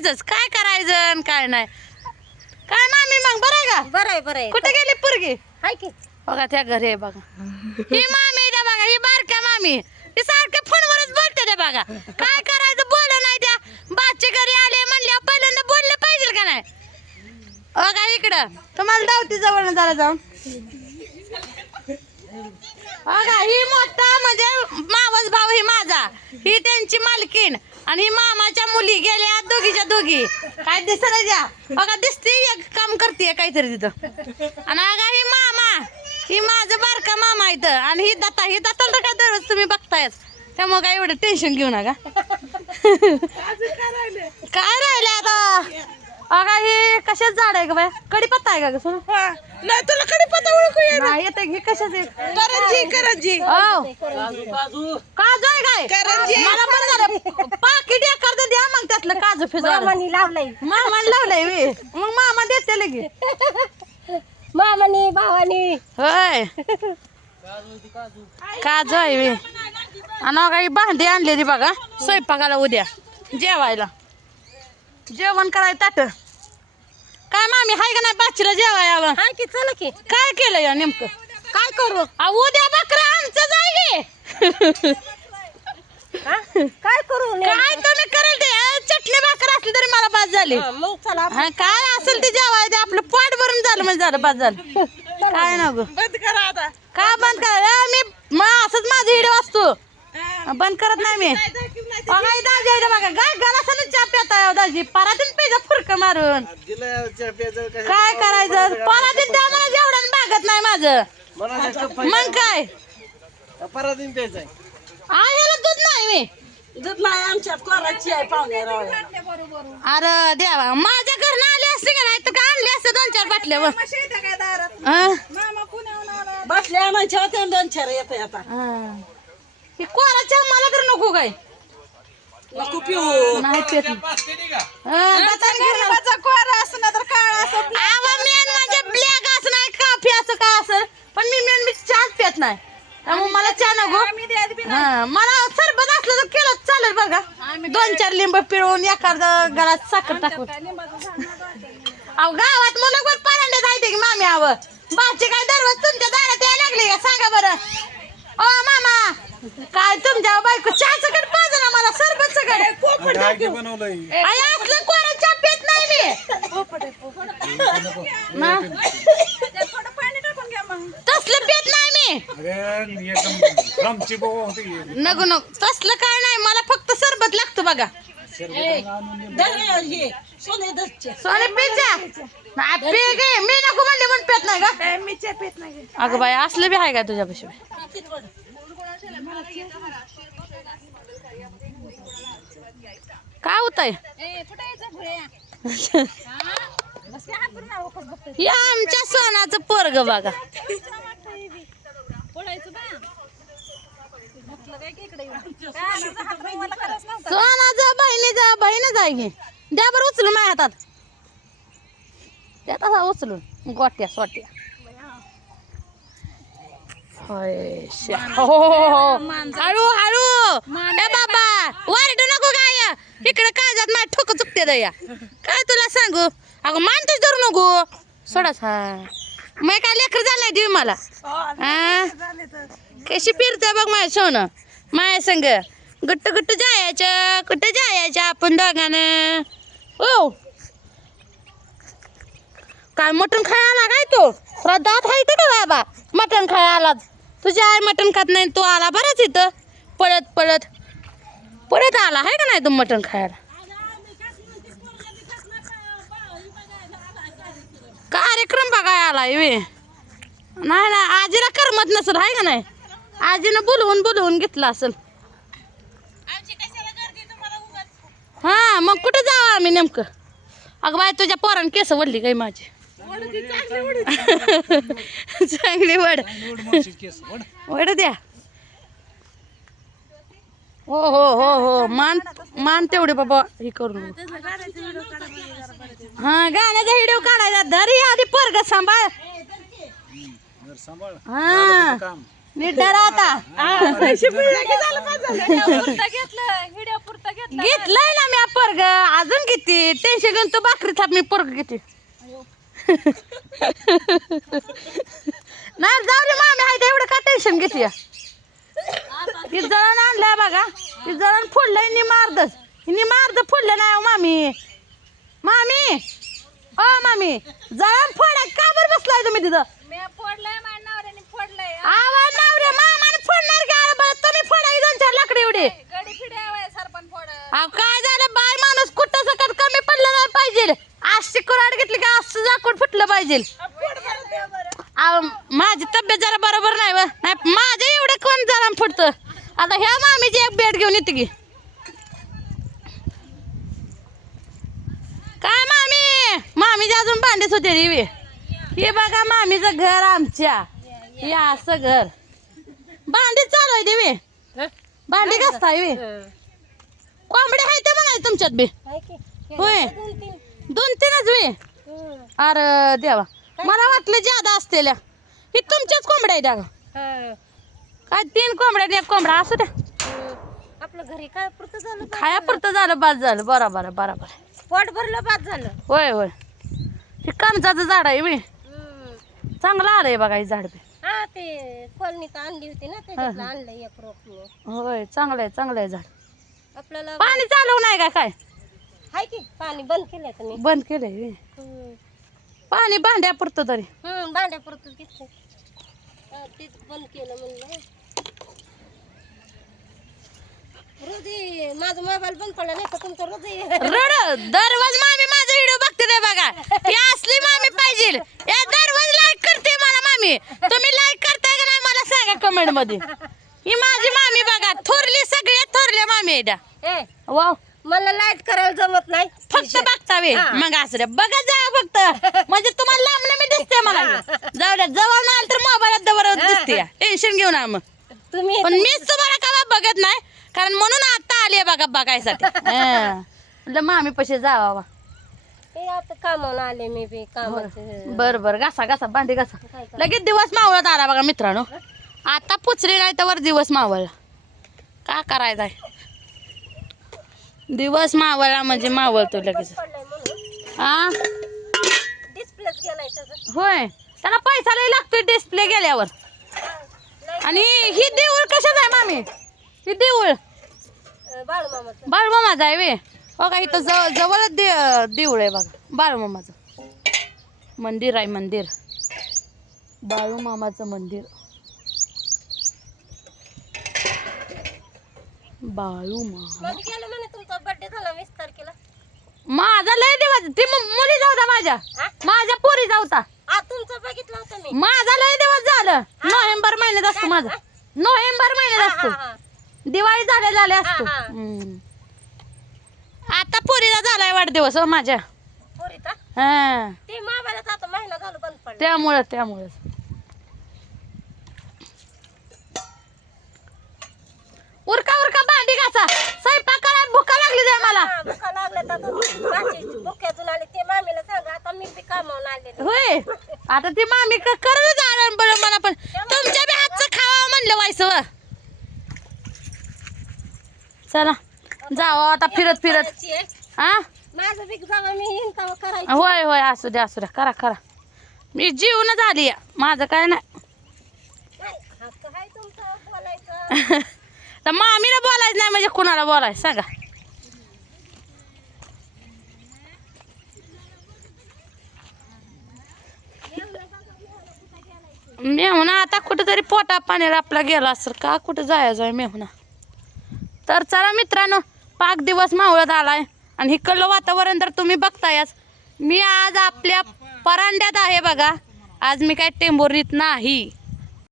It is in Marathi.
करायचंच. काय करायचं आणि काय नाही. काय मामी मग? बरं आहे का? बरं आहे बरं आहे. कुठे गेली पोरगी? हाय की. बघा त्या घरी आहे बघा. ही मामी त्या बघा ही बारक्या मामी. ही सारख्या फोनवरच बोलते त्या बघा. काय करायचं बोल नाही त्या. बाचे घरी आले म्हणल्या पहिल्यांदा बोललं पाहिजे का नाही? बघा इकडं. तुम्हाला दावती जवळ जरा जाऊन. बघा ही मोठा म्हणजे मावस भाऊ ही माझा. ही त्यांची मालकीण. आणि मामाच्या मुली गेल्या दोघीच्या दोघी. काय दिसत द्या बघा दिसते एक काम करते काहीतरी तिथं. आणि अगा ही मामा. ही माझं बारका मामा इथं. आणि ही दत्ता ही दत्ताला तर काय दररोज तुम्ही बघतायच. त्यामुळे काय एवढं टेन्शन घेऊ नका. काय राहिले आता? अगा ही कशाच झाड आहे का बाय कडीपत्ता आहे का ग नाही तुला कडे पत्ता ओळखू ये नाही येते घे कशाच आहे करंजी करंजी. हो. काजू आहे काय? करंजी. मला बरं झालं पाकिट एकर तर द्या मग त्यातलं काजू फिजू मामानी लावलंय. मामा लावलंय वे मग मामा देते लगे मामानी भावानी. होय. काजू आहे वे आणि काही भांडी आणलेली बघा. स्वयंपाकाला उद्या. जेवायला. जेवण करायचं ताट. काय मामी हाय का नाही? बाचीला जेवायला? की चला की. काय केलं या नेमकं? काय करू? अहो, उद्या बकरा आमचं हा? काय करू ने- काय तुम्ही करेल ते? अ, चटणी भाकर असली तरी मला बाद झाली. हा, मग चला. हा, काय असेल ते जेवाय ते आपलं पोट भरून झालं म्हणजे झालं बाद झालं. काय नको बंद करा आता. का बंद करा? मी मग असंच माझं व्हिडिओ असतो बंद करत नाही मी. इथं दाजी आहे बघा गलासानं चहा दाजी. परातीन पेजा फुरक मारून. काय करायचं? परातीन त्या मला जेवढं भागत नाही माझं. मग काय? पराधीन प्यायचा आईला दूध नाही मी. दूध नाही आमच्यात कोराची आहे पाहुणे अरे देवा माझ्या घरनं आले असते का नाही? तर काय आणले असते दोन चार बाटल्यावर हं? बसले आणायच्या होत्या दोन चार येते आता. कोराच्या मला तर नको काय? पिऊ. नाही हं, घेणार. कोरा असं ना तर काळा असं मेन म्हणजे ब्लॅक असं नाही काफी असं काय असं? पण मी मेन मी चहाच पेत नाही. त्यामुळे मला चहा नको. हं, मला सरबत असलं तर केलं चालेल बघा. दोन चार लिंब पिळून एखादा गळात साखर टाकून. अहो गावात मुलं परांडे जायते की मामी आव. बाची काय दररोज तुमच्या दारात यायला लागली का? सांगा बरं. ओ मामा. काय तुमच्या बायको चहा सकट पाहिजे ना मला सरबत सकट बनवलंय. आई असलं कोणा चहा पेत नाही मी. ना? तसलं पेत नाही मी. नको नको तसलं काय नाही मला फक्त सरबत लागतं बघा. सोने पिझ्झा. पे गे मी नको म्हणले म्हणून पेत नाही का? मी पित नाही. अगं बाई असलं बी आहे का तुझ्यापाशी? काय होतंय या आमच्या सोनाचं पोरग बघा. सोनाचं बहिणीचं बहीणच आहे की द्या बरं उचलून माझ्या हातात. द्या तसा उचलून. गोट्या सोट्या. हो, हो, हो. हळू हळू. ए बाबा वारडू नको काय इकडे काळजात माझ्या ठोक चुकते दया. काय तुला सांगू? अगं मानतेच धरू नको. सोडाच हा. मग काय लेकर झालं देऊ मला? हा? कशी फिरते बघ माझ्या सोनं. माया संग. गट्ट गट्ट जायचं कुठं जायचं आपण दोघानं. ओ. काय मटण खायला काय तो? तुला दात आहे का बाबा? मटण खायला तुझी आई मटण खात नाही तू आला बराच इथं. पळत पळत. पळत आला आहे का नाही तू मटण खायला? कार्यक्रम बघाय आला वे नाही ना आजीला करमत नसेल आहे का नाही? आजीनं बोलवून बोलवून घेतलं असेल. हा मग कुठे जावं आम्ही नेमकं? अगं बाय तुझ्या पोरानं केस वडली काय माझी. चांगली वड वड द्या. हो हो हो हो. मान मान तेवढे बाबा हे करून हा गाण्याचा व्हिडिओ काढायचा. धरी आधी पोरग सांभाळ. हा. नीट धरा आता. घेतलंय ना मी पोरग अजून किती? टेन्शन घेऊन तू भाकरी थाप मी पोरग किती नाही जाऊ रे मामी आहे एवढं का टेन्शन घेते ही जळण आणलंय बघा. ही जळण फोडलंय नि मारदच. हिने मारद फोडलं नाही हो मामी. मामी! ओ मामी! जळण फोडाय का बरं बसलाय तुम्ही तिथं? नवरे मामाने फोडणार तुम्ही फोडा ही दोन चार लाकडे एवढे. अहो काय झालं? बाय माणूस कुठं सकट कमी पडलं नाही पाहिजे? अशी कुराड घेतली का असं जाकूड फुटलं पाहिजे? अहो, माझी तब्येत जरा बरोबर नाही व. नाही माझं एवढं कोण जरा फुटतं? आता ह्या मामीची एक बेड घेऊन येते की. काय मामी? मामीची अजून भांडीच होते रे वे. हे बघा मामीचं घर आमच्या. हे असं घर. भांडीच चालू आहे देवी भांडी घासताय वे हं. कोंबडे आहे ते म्हणाय तुमच्यात बी आहे? होय. दोन तीन. दोन तीनच वे. अरे देवा मला वाटलं ज्यादा असतेल्या ही तुमच्याच कोंबड्या आहेत अगं. हं. काय तीन कोंबड्या एक कोंबडा असू द्या. आपलं घरी काय पुरतं झालं बा? खायापुरतं झालं बाद झालं बरोबर आहे बरोबर आहे. पोट भरलं बाद झालं होय होय हे कणसाचं झाड आहे वे हं. चांगलं आलंय बघा हे झाड बी हा ते कॉलनीत आणली होती ना त्याच्यातलं आणलं एक रोपने होय चांगलं आहे चांगलं आहे झाड. आपल्याला पाणी चालू नाही का काय? हाय की पाणी बंद केलंय तुम्ही बंद केलंय. पाणी भांड्यापुरतं तरी. हं, भांड्यापुरतं घेतलं हा, तेच बंद केलं म्हणलं. रोजी माझा मोबाईल बंद पडला नाही का तुमचा रोजी? रड! दररोज मामी माझा व्हिडिओ बघते ते बघा. ही असली मामी पाहिजे. या दररोज लाईक करते मला मामी तुम्ही लाईक करताय का नाही मला सांगा कमेंटमध्ये. ही माझी मामी बघा थोरली सगळ्यात थोरल्या मामी आहे. ए वाव. मला लाइट करायला जमत नाही. फक्त बघतावे हा. मग असं रे. बघा जा फक्त. म्हणजे तुम्हाला लांबलं मी दिसते मला. जाऊ द्या जवळ नाही आलं तर मोबाईलात जवळ दिसते टेन्शन घेऊ ना मग. तुम्ही पण मीच तुम्हाला का बघत नाही. कारण म्हणून आता आली बघा बघायसाठी. मामी पशी जावा हे आता कामावून आले मी बी कामाचं बर. बर घासा घासा भांडी घासा? लगेच दिवस मावळत आला बघा मित्रांनो. आता पुचली नाही तर वर दिवस मावळला. का करायचा दिवस मावळला म्हणजे मावळतो लगेच. हा होय. त्याला पैसा लय लागतोय डिस्प्ले गेल्यावर. आणि ही देऊळ कशाच आहे मामी? ही देऊळ. बाळूमामाचं. आहे वे का इथं जवळ जवळच दे देऊळ आहे बघा. बाळूमामाचं मंदिर आहे मंदिर. बाळूमामाचं मंदिर. वीस तारखेला. माझा लय दिवस ती मु- मुली जाऊता माझ्या? माझ्या पोरी जाऊता. माझा लय दिवस झालं. नोव्हेंबर महिन्यात असतो माझा. नोव्हेंबर महिन्यात असतो. दिवाळी झाले झाले असतो. हम्म. आता पोरीला झालाय वाढदिवस हो माझ्या. पोरीचा? हा. ते मोबाईलच आता महिना झालं बंद पडलं. त्यामुळं त्यामुळं उरका उरका भांडी घासा. स्वयंपाक करा भुका लागली जाय मला. हा, भुका लागल्या तर आता भुक्यातून आले. ते मामीला सांगा आता मी बी कामावून आले होय. आता ती मामी क- करत आलं बरं मला पण तुमच्या बी हातचं खावा म्हणलं व्हायचं व चला जावं आता फिरत फिरत. हा माझं मी करायचं. होय होय असू द्या असू द्या. करा करा. मी जीवनच आली या. माझं काय नाही. तर मामीला बोलायचं नाही म्हणजे कुणाला बोलायचं? सांगा. मेहुणा आता कुठेतरी पोटा पाण्याला आपला गेला असेल का? कुठं जायचं आहे मेहुणा? तर चला मित्रांनो पाच दिवस मावळत आलाय. आणि इकडलं वातावरण तर तुम्ही बघतायच. मी आज आपल्या परांड्यात आहे बघा. आज मी काय टेंबोरीत नाही.